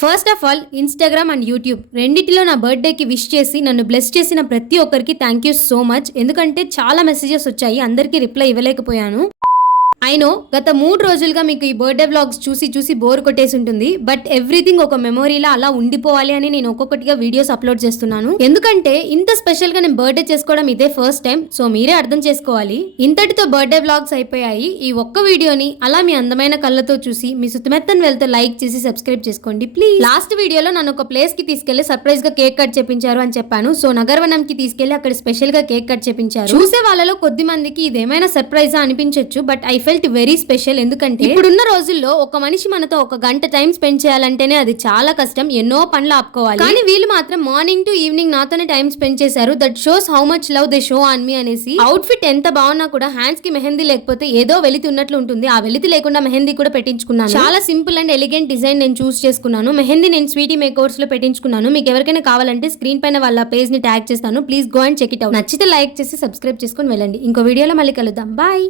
First of all Instagram and YouTube రెండిటిలో నా బర్త్డేకి విష్ చేసి నన్ను బ్లెస్ చేసిన ప్రతి ఒక్కరికి థ్యాంక్ యూ సో మచ్. ఎందుకంటే చాలా మెసేజెస్ వచ్చాయి, అందరికీ రిప్లై ఇవ్వలేకపోయాను. అయినో గత 3 రోజులుగా మీకు ఈ బర్త్డే వ్లాగ్స్ చూసి బోర్ కొట్టేసి ఉంటుంది. బట్ ఎవ్రీథింగ్ ఒక మెమొరీలా అలా ఉండిపోవాలి అని నేను ఒక్కొక్కటిగా వీడియోస్ అప్లోడ్ చేస్తున్నాను. ఎందుకంటే ఇంత స్పెషల్ గా నేను బర్త్డే చేసుకోవడం ఇదే ఫస్ట్ టైం. సో మీరే అర్థం చేసుకోవాలి. ఇంతటితో బర్త్డే వ్లాగ్స్ అయిపోయాయి. ఈ ఒక్క వీడియోని అలా మీ అందమైన కళ్ళతో చూసి మీ సుత్తమెత్తని వెళ్తే లైక్ చేసి సబ్స్క్రైబ్ చేసుకోండి ప్లీజ్. లాస్ట్ వీడియోలో నన్ను ఒక ప్లేస్ కి తీసుకెళ్లి సర్ప్రైజ్ గా కేక్ కట్ చేపించారు అని చెప్పాను. సో నగరవనం కి తీసుకెళ్లి అక్కడ స్పెషల్ గా కేక్ కట్ చేపించారు. చూసే వాళ్ళలో కొద్ది మందికి ఇదేమైనా సర్ప్రైజా అనిపించొచ్చు, but I felt very special. ఎందుకంటే ఇప్పుడున్న రోజుల్లో ఒక మనిషి మనతో 1 గంట టైం స్పెండ్ చేయాలంటేనే అది చాలా కష్టం, ఎన్నో పనులు ఆపుకోవాలి. కానీ వీళ్ళు మాత్రం మార్నింగ్ టు ఈవినింగ్ నాతోనే టైం స్పెండ్ చేశారు. That shows how much love they show on me అనేసి. అవుట్ ఫిట్ ఎంత బాగున్నా కూడా హ్యాండ్స్ కి మెహందీ లేకపోతే ఏదో వెలితి ఉన్నట్లు ఉంటుంది. ఆ వెలితి లేకుండా మెహందీ కూడా పెట్టించుకున్నాను. చాలా సింపుల్ అండ్ ఎలిగెంట్ డిజైన్ నేను చూస్ చేసుకున్నాను. మెహందీ నేను స్వీటీ మేకర్స్ లో పెట్టించుకున్నాను. మీకు ఎవరికైనా కావాలంటే స్క్రీన్ పైన వాళ్ళ పేజ్ ని ట్యాగ్ చేస్తాను. Please go and check it out. నచ్చితే లైక్ చేసి సబ్స్క్రైబ్ చేసుకుని వెళ్ళండి. ఇంకో వీడియోలో మళ్ళీ కలుద్దాం. బాయ్.